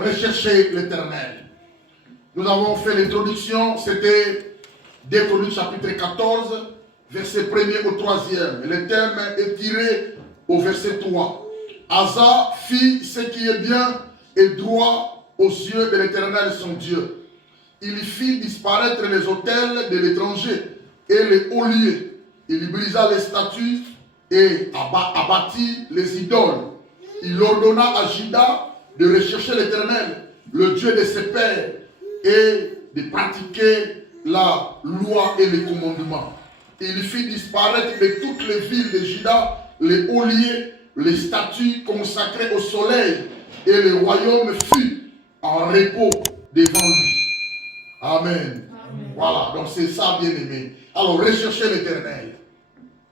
Rechercher l'Éternel. Nous avons fait l'introduction, c'était Deutéronome chapitre 14, verset 1er au 3e. Le thème est tiré au verset 3. Asa fit ce qui est bien et droit aux yeux de l'Éternel son Dieu. Il fit disparaître les autels de l'étranger et les hauts lieux. Il brisa les statues et abattit les idoles. Il ordonna à Juda de rechercher l'Éternel, le Dieu de ses pères, et de pratiquer la loi et les commandements. Il fit disparaître de toutes les villes de Juda les hauts lieux, les statues consacrées au soleil, et le royaume fut en repos devant lui. Amen. Voilà, donc c'est ça, bien aimé. Alors, rechercher l'Éternel.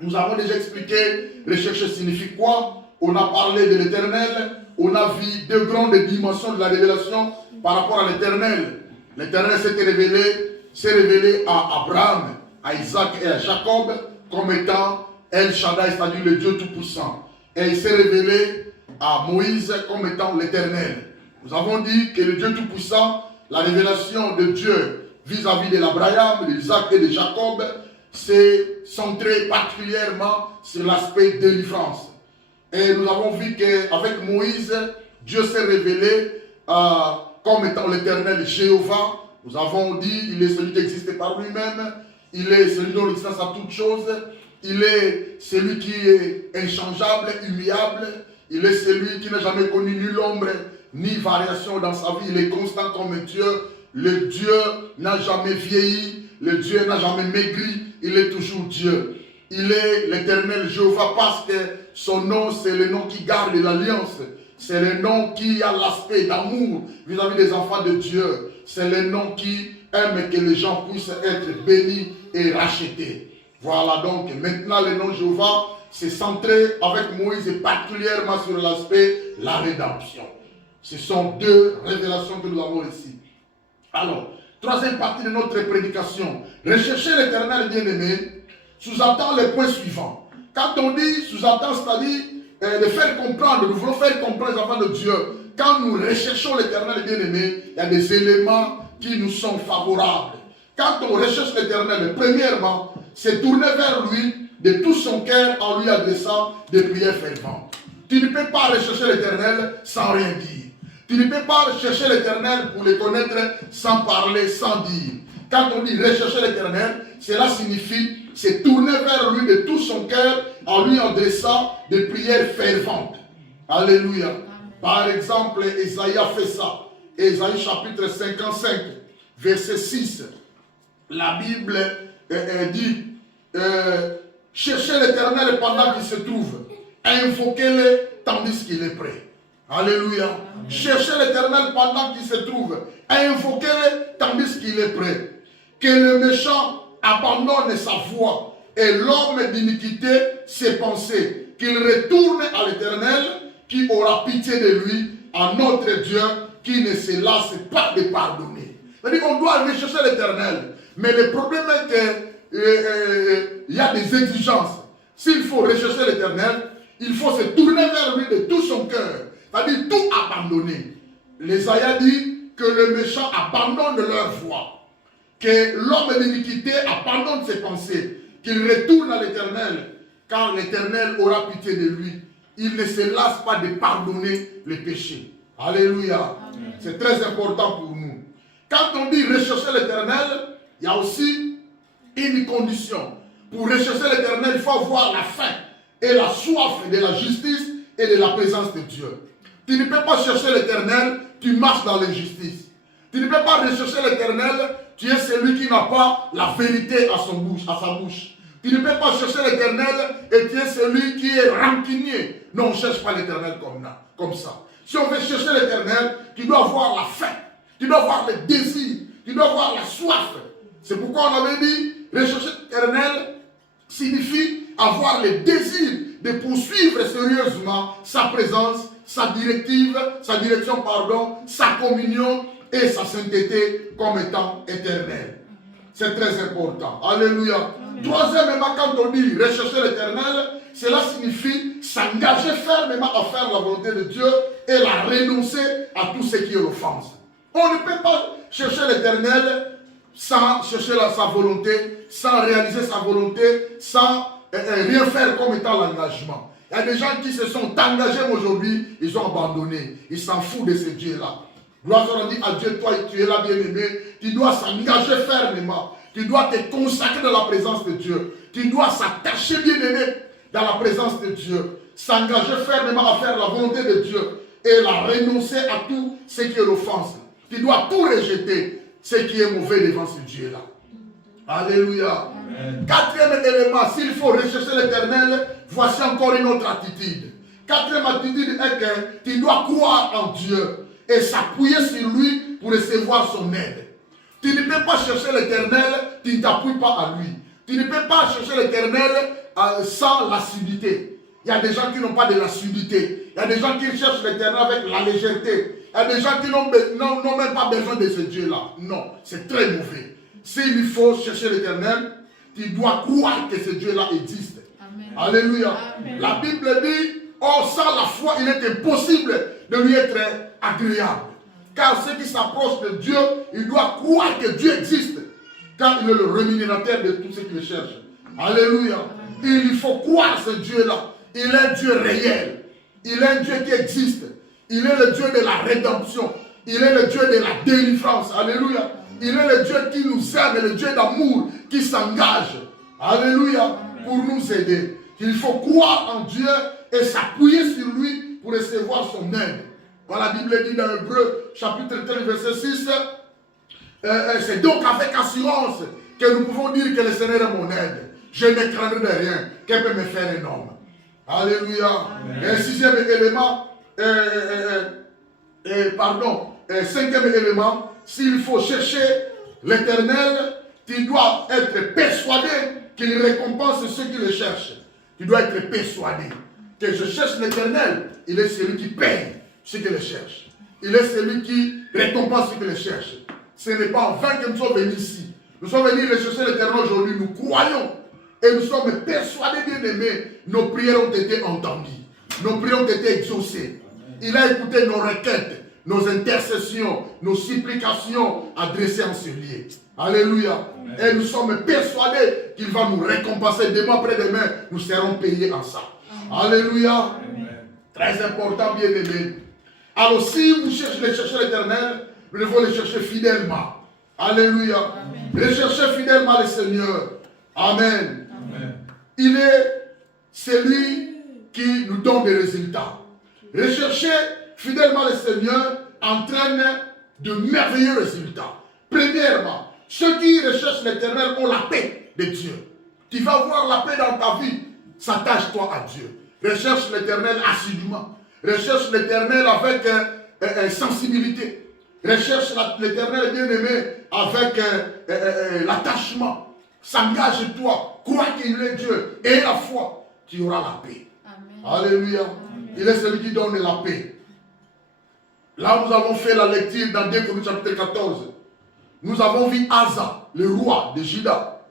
Nous avons déjà expliqué, rechercher signifie quoi? On a parlé de l'Éternel, on a vu deux grandes dimensions de la révélation par rapport à l'Éternel. L'Éternel s'est révélé à Abraham, à Isaac et à Jacob comme étant El Shaddai, c'est-à-dire le Dieu Tout-Puissant. Et il s'est révélé à Moïse comme étant l'Éternel. Nous avons dit que le Dieu Tout-Puissant, la révélation de Dieu vis-à-vis de l'Abraham, d'Isaac et de Jacob, s'est centré particulièrement sur l'aspect délivrance. Et nous avons vu qu'avec Moïse, Dieu s'est révélé comme étant l'Éternel Jéhovah. Nous avons dit, il est celui qui existe par lui-même, il est celui dont l'existence a toutes choses, il est celui qui est inchangeable, immuable, il est celui qui n'a jamais connu nulle ombre, ni variation dans sa vie, il est constant comme Dieu. Le Dieu n'a jamais vieilli, le Dieu n'a jamais maigri, il est toujours Dieu. Il est l'Éternel Jéhovah parce que son nom, c'est le nom qui garde l'alliance. C'est le nom qui a l'aspect d'amour vis-à-vis des enfants de Dieu. C'est le nom qui aime que les gens puissent être bénis et rachetés. Voilà donc, maintenant le nom Jéhovah s'est centré avec Moïse et particulièrement sur l'aspect la rédemption. Ce sont deux révélations que nous avons ici. Alors, troisième partie de notre prédication. Rechercher l'Éternel bien-aimé sous-entend les points suivants. Quand on dit sous-entend, c'est-à-dire de faire comprendre, nous voulons faire comprendre les enfants de Dieu. Quand nous recherchons l'Éternel bien-aimé, il y a des éléments qui nous sont favorables. Quand on recherche l'Éternel, premièrement, c'est tourner vers lui de tout son cœur en lui adressant des prières ferventes. Tu ne peux pas rechercher l'Éternel sans rien dire. Tu ne peux pas chercher l'Éternel pour le connaître sans parler, sans dire. Quand on dit rechercher l'Éternel, cela signifie c'est tourner vers lui de tout son cœur en lui adressant des prières ferventes. Alléluia. Par exemple, Ésaïe a fait ça. Ésaïe chapitre 55, verset 6. La Bible dit cherchez l'Éternel pendant qu'il se trouve. Invoquez-le tandis qu'il est prêt. Alléluia. Cherchez l'Éternel pendant qu'il se trouve. Invoquez-le tandis qu'il est prêt. Que le méchant abandonne sa voie et l'homme d'iniquité ses pensées. Qu'il retourne à l'Éternel qui aura pitié de lui, à notre Dieu qui ne se lasse pas de pardonner. C'est-à-dire qu'on doit rechercher l'Éternel. Mais le problème est qu'il y a des exigences. S'il faut rechercher l'Éternel, il faut se tourner vers lui de tout son cœur. C'est-à-dire tout abandonner. L'Ésaïe dit que le méchant abandonne leur voie. Que l'homme d'iniquité abandonne ses pensées. Qu'il retourne à l'Éternel. Car l'Éternel aura pitié de lui. Il ne se lasse pas de pardonner les péchés. Alléluia. C'est très important pour nous. Quand on dit rechercher l'Éternel, il y a aussi une condition. Pour rechercher l'Éternel, il faut avoir la faim et la soif de la justice et de la présence de Dieu. Tu ne peux pas chercher l'Éternel, tu marches dans l'injustice. Tu ne peux pas rechercher l'Éternel, tu es celui qui n'a pas la vérité à sa bouche. Tu ne peux pas chercher l'Éternel et tu es celui qui est rancunier. Non, on ne cherche pas l'Éternel comme ça. Si on veut chercher l'Éternel, tu dois avoir la faim, tu dois avoir le désir, tu dois avoir la soif. C'est pourquoi on avait dit, rechercher l'Éternel signifie avoir le désir de poursuivre sérieusement sa présence, sa direction, sa communion et sa sainteté comme étant éternelle. C'est très important. Alléluia. Troisièmement, quand on dit rechercher l'éternel, cela signifie s'engager fermement à faire la volonté de Dieu et la renoncer à tout ce qui est l'offense. On ne peut pas chercher l'éternel sans chercher sa volonté, sans réaliser sa volonté, sans rien faire comme étant l'engagement. Il y a des gens qui se sont engagés aujourd'hui, ils ont abandonné. Ils s'en foutent de ce Dieu-là. Gloire soit rendue à Dieu, toi tu es là bien aimé, tu dois s'engager fermement. Tu dois te consacrer dans la présence de Dieu. Tu dois s'attacher bien aimé dans la présence de Dieu. S'engager fermement à faire la volonté de Dieu et la renoncer à tout ce qui est l'offense. Tu dois tout rejeter, ce qui est mauvais devant ce Dieu-là. Alléluia. Amen. Quatrième élément, s'il faut rechercher l'éternel, voici encore une autre attitude. Quatrième attitude est que tu dois croire en Dieu et s'appuyer sur lui pour recevoir son aide. Tu ne peux pas chercher l'éternel, tu ne t'appuies pas à lui. Tu ne peux pas chercher l'éternel sans l'assiduité. Il y a des gens qui n'ont pas de l'assiduité. Il y a des gens qui cherchent l'éternel avec la légèreté. Il y a des gens qui n'ont même pas besoin de ce Dieu-là. Non, c'est très mauvais. S'il faut chercher l'éternel, tu dois croire que ce Dieu-là existe. Amen. Alléluia. Amen. La Bible dit, oh, sans la foi, il est impossible de lui être agréable. Car ceux qui s'approchent de Dieu, ils doivent croire que Dieu existe. Car il est le rémunérateur de tous ceux qui le cherchent. Alléluia. Il faut croire ce Dieu-là. Il est un Dieu réel. Il est un Dieu qui existe. Il est le Dieu de la rédemption. Il est le Dieu de la délivrance. Alléluia. Il est le Dieu qui nous aime, le Dieu d'amour, qui s'engage. Alléluia. Pour nous aider. Il faut croire en Dieu et s'appuyer sur lui pour recevoir son aide. Voilà, la Bible dit dans Hébreux, chapitre 13, verset 6, c'est donc avec assurance que nous pouvons dire que le Seigneur est mon aide. Je ne craindrai de rien. Qu'elle peut me faire un homme. Alléluia. Et sixième élément, cinquième élément, s'il faut chercher l'éternel, tu dois être persuadé qu'il récompense ceux qui le cherchent. Tu dois être persuadé que je cherche l'éternel, il est celui qui paye ceux qui le cherchent. Il est celui qui récompense ceux qui le cherchent. Ce n'est pas en vain que nous sommes venus ici. Nous sommes venus chercher l'éternel aujourd'hui. Nous croyons et nous sommes persuadés, bien aimés, nos prières ont été entendues. Nos prières ont été exaucées. Il a écouté nos requêtes, nos intercessions, nos supplications adressées en ce lieu. Alléluia. Amen. Et nous sommes persuadés qu'il va nous récompenser. Demain après-demain, nous serons payés en ça. Amen. Alléluia. Amen. Très important, bien aimé. Alors si vous cherchez l'éternel, vous devez le chercher fidèlement. Alléluia. Amen. Recherchez fidèlement le Seigneur. Amen. Amen. Il est celui qui nous donne des résultats. Rechercher fidèlement le Seigneur entraîne de merveilleux résultats. Premièrement, ceux qui recherchent l'éternel ont la paix de Dieu. Tu vas avoir la paix dans ta vie. S'attache-toi à Dieu. Recherche l'éternel assidûment. Recherche l'éternel avec sensibilité. Recherche l'éternel bien-aimé avec l'attachement. S'engage-toi. Crois qu'il est Dieu. Et la foi, tu auras la paix. Amen. Alléluia. Amen. Il est celui qui donne la paix. Là, nous avons fait la lecture dans 2 Chroniques chapitre 14. Nous avons vu Asa, le roi de Juda.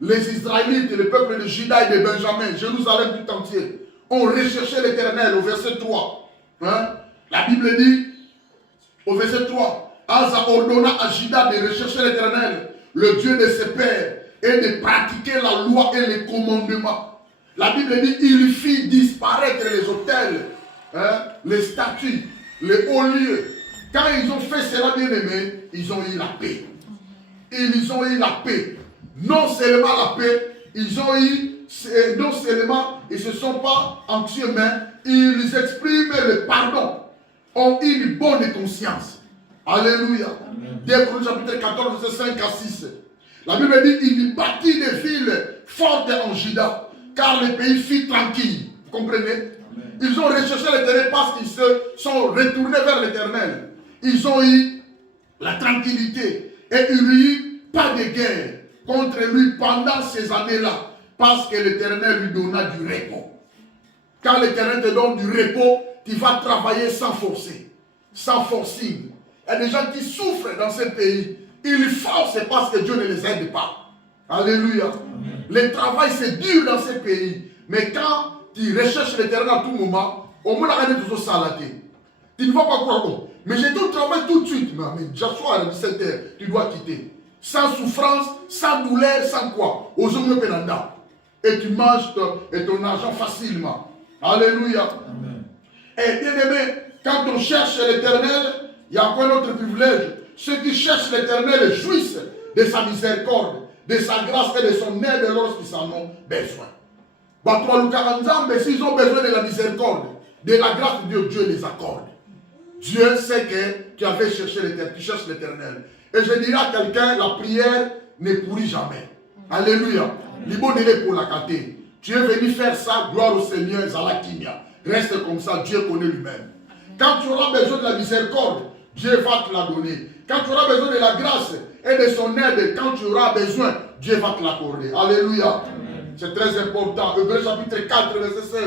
Les Israélites, le peuple de Juda et de Benjamin, Jérusalem tout entier, ont recherché l'éternel au verset 3. Hein? La Bible dit, au verset 3, Asa ordonna à Juda de rechercher l'éternel, le Dieu de ses pères, et de pratiquer la loi et les commandements. La Bible dit, il fit disparaître les autels, hein, les statues, les hauts lieux. Quand ils ont fait cela, bien aimé, ils ont eu la paix. Ils ont eu la paix. Non seulement la paix, ils ont eu, non seulement ils ne se sont pas anxieux, mais ils expriment le pardon, ont eu une bonne conscience. Alléluia. 2 Chroniques chapitre 14, verset 5 à 6. La Bible dit, il bâtit des villes fortes en Juda, car le pays fut tranquille. Vous comprenez? Amen. Ils ont recherché l'éternel parce qu'ils se sont retournés vers l'éternel. Ils ont eu la tranquillité et il n'y a eu pas de guerre contre lui pendant ces années-là, parce que l'éternel lui donna du repos. Quand l'éternel te donne du repos, tu vas travailler sans forcer, sans forcing. Il y a des gens qui souffrent dans ce pays. Ils forcent parce que Dieu ne les aide pas. Alléluia. Amen. le travail c'est dur dans ces pays. Mais quand tu recherches l'Éternel à tout moment, au moins la toujours salaté. Tu ne vas pas croire, bon, mais j'ai tout le travail tout de suite. Mais déjà soir à 17h, tu dois quitter. Sans souffrance, sans douleur, sans quoi. Aux hommes penanda. Et tu manges ton argent facilement. Alléluia. Amen. Et bien aimé, quand on cherche l'Éternel, il y a encore un autre privilège. Ceux qui cherchent l'Éternel jouissent de sa miséricorde, de sa grâce et de son aide lorsqu'ils en ont besoin. Mais s'ils ont besoin de la miséricorde, de la grâce de Dieu, Dieu les accorde. Dieu sait que tu avais cherché l'Éternel, tu cherches l'Éternel. Et je dirais à quelqu'un, la prière ne pourrit jamais. Alléluia. Libo n'est pour la cater. Tu es venu faire ça, gloire au Seigneur, Zalakimia. Reste comme ça, Dieu connaît lui-même. Quand tu auras besoin de la miséricorde, Dieu va te la donner. Quand tu auras besoin de la grâce et de son aide, quand tu auras besoin, Dieu va te l'accorder. Alléluia. C'est très important. Hébreux chapitre 4, verset 16.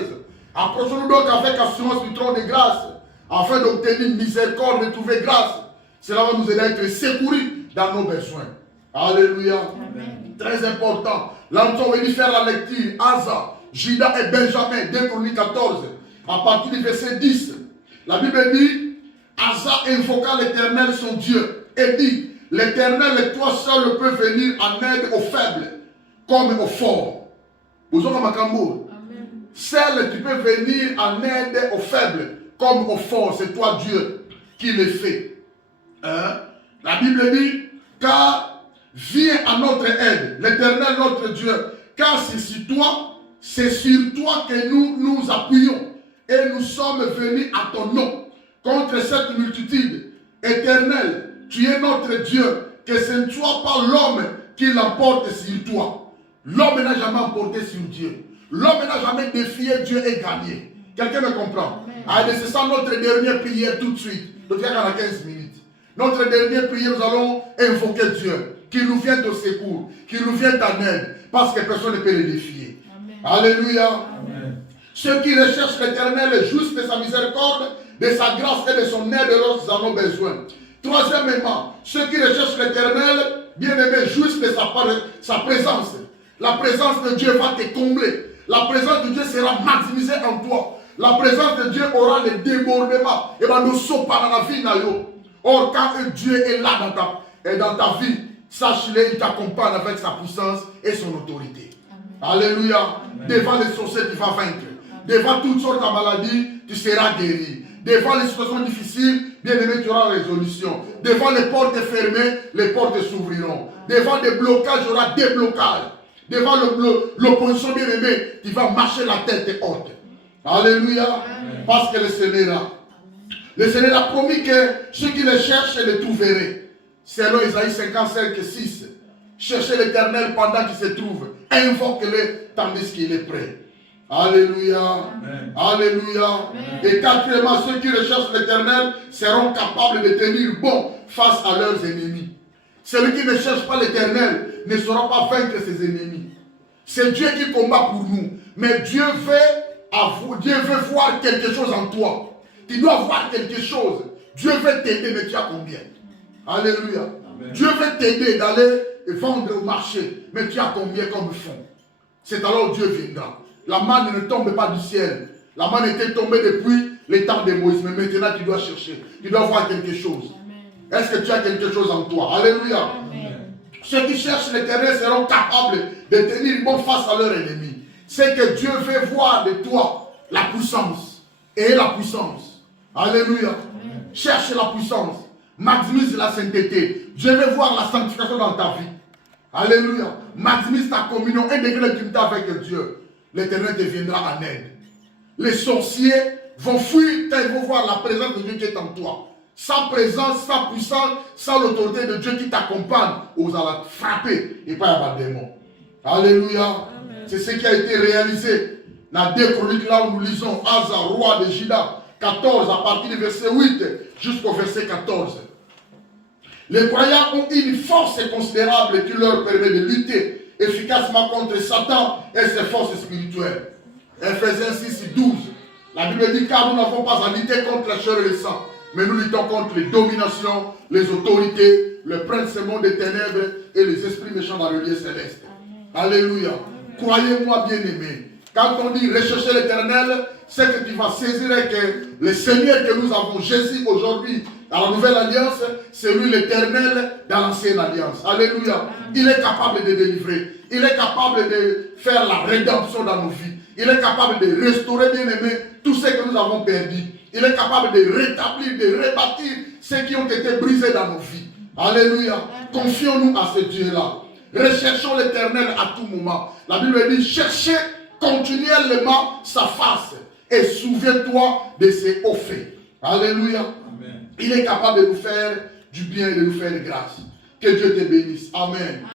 Approchons-nous donc avec assurance du trône de grâce, afin d'obtenir une miséricorde et de trouver grâce. Cela va nous aider à être secourus dans nos besoins. Alléluia. Amen. Très important. Là, nous sommes venus faire la lecture. Asa, Juda et Benjamin, 2 Chroniques 14, à partir du verset 10. La Bible dit, Asa invoqua l'Éternel son Dieu et dit, l'Éternel et toi seul peut venir en aide aux faibles comme aux forts. Vous avez Makambo. Seul tu peux venir en aide aux faibles comme aux forts. C'est toi Dieu qui le fait. Hein? La Bible dit, car viens à notre aide, l'Éternel notre Dieu, car c'est sur toi que nous nous appuyons et nous sommes venus à ton nom contre cette multitude. Éternel, tu es notre Dieu, que ce ne soit pas l'homme qui l'emporte sur toi. L'homme n'a jamais emporté sur Dieu. L'homme n'a jamais défié Dieu et gagné. Quelqu'un me comprend? Allez, c'est ça notre dernière prière tout de suite. Donc il y a 15 minutes. Notre dernière prière, nous allons invoquer Dieu, qui nous vienne au secours, qui nous vienne en aide, parce que personne ne peut le défier. Amen. Alléluia. Amen. Ceux qui recherchent l'Éternel jouissent de sa miséricorde, de sa grâce et de son aide lorsqu'ils en ont besoin. Troisièmement, ceux qui recherchent l'Éternel, bien aimés, jouissent de sa présence. La présence de Dieu va te combler. La présence de Dieu sera maximisée en toi. La présence de Dieu aura le débordement. Et bien nous sommes pas dans la vie. Or, quand Dieu est là dans ta vie, sache-le, il t'accompagne avec sa puissance et son autorité. Amen. Alléluia. Amen. Devant les sorciers, tu vas vaincre. Amen. Devant toutes sortes de maladies, tu seras guéri. Devant les situations difficiles, bien aimé, tu auras résolution. Devant les portes fermées, les portes s'ouvriront. Devant des blocages, il y aura des blocages. Devant l'opposition, bien aimé, tu vas marcher la tête haute. Alléluia. Amen. Parce que le Seigneur a promis que ceux qui le cherchent le trouveraient. Selon Isaïe 55:6. Cherchez l'Éternel pendant qu'il se trouve. Invoque-le tandis qu'il est prêt. Alléluia. Amen. Alléluia. Amen. Et quatrièmement, ceux qui recherchent l'Éternel seront capables de tenir bon face à leurs ennemis. Celui qui ne cherche pas l'Éternel ne saura pas vaincre ses ennemis. C'est Dieu qui combat pour nous. Mais Dieu veut voir quelque chose en toi. Tu dois voir quelque chose. Dieu veut t'aider, mais tu as combien? Alléluia. Amen. Dieu veut t'aider d'aller vendre au marché, mais tu as combien comme fonds? C'est alors Dieu viendra. La manne ne tombe pas du ciel. La manne était tombée depuis les temps de Moïse, mais maintenant tu dois chercher. Tu dois voir quelque chose. Est-ce que tu as quelque chose en toi? Alléluia. Amen. Ceux qui cherchent l'Éternel seront capables de tenir bon face à leurs ennemis. C'est que Dieu veut voir de toi la puissance. Et la puissance. Alléluia. Amen. Cherche la puissance. Maximise la sainteté. Dieu veut voir la sanctification dans ta vie. Alléluia. Maximise ta communion et degré d'intimité avec Dieu. L'Éternel te viendra en aide. Les sorciers vont fuir quand ils vont voir la présence de Dieu qui est en toi. Sa présence, sa puissance, sa l'autorité de Dieu qui t'accompagne, vous allez frapper et pas y avoir des démons. Alléluia. C'est ce qui a été réalisé dans 2 Chroniques, là où nous lisons Asa, roi de Juda, 14, à partir du verset 8 jusqu'au verset 14. Les croyants ont une force considérable qui leur permet de lutter efficacement contre Satan et ses forces spirituelles. Ephésiens 6:12. La Bible dit, car nous n'avons pas à lutter contre la chair et le sang, mais nous luttons contre les dominations, les autorités, le prince monde des ténèbres et les esprits méchants dans le lieu céleste. Amen. Alléluia. Amen. Croyez-moi, bien-aimé. Quand on dit rechercher l'Éternel, c'est que tu vas saisir que le Seigneur que nous avons, Jésus, aujourd'hui, dans la nouvelle alliance, c'est lui l'Éternel dans l'ancienne alliance. Alléluia. Il est capable de délivrer. Il est capable de faire la rédemption dans nos vies. Il est capable de restaurer, bien-aimé, tout ce que nous avons perdu. Il est capable de rétablir, de rebâtir ceux qui ont été brisés dans nos vies. Alléluia. Confions-nous à ce Dieu-là. Recherchons l'Éternel à tout moment. La Bible dit, cherchez continuellement sa face et souviens-toi de ses hauts faits. Alléluia. Amen. Il est capable de nous faire du bien et de nous faire de grâce. Que Dieu te bénisse. Amen.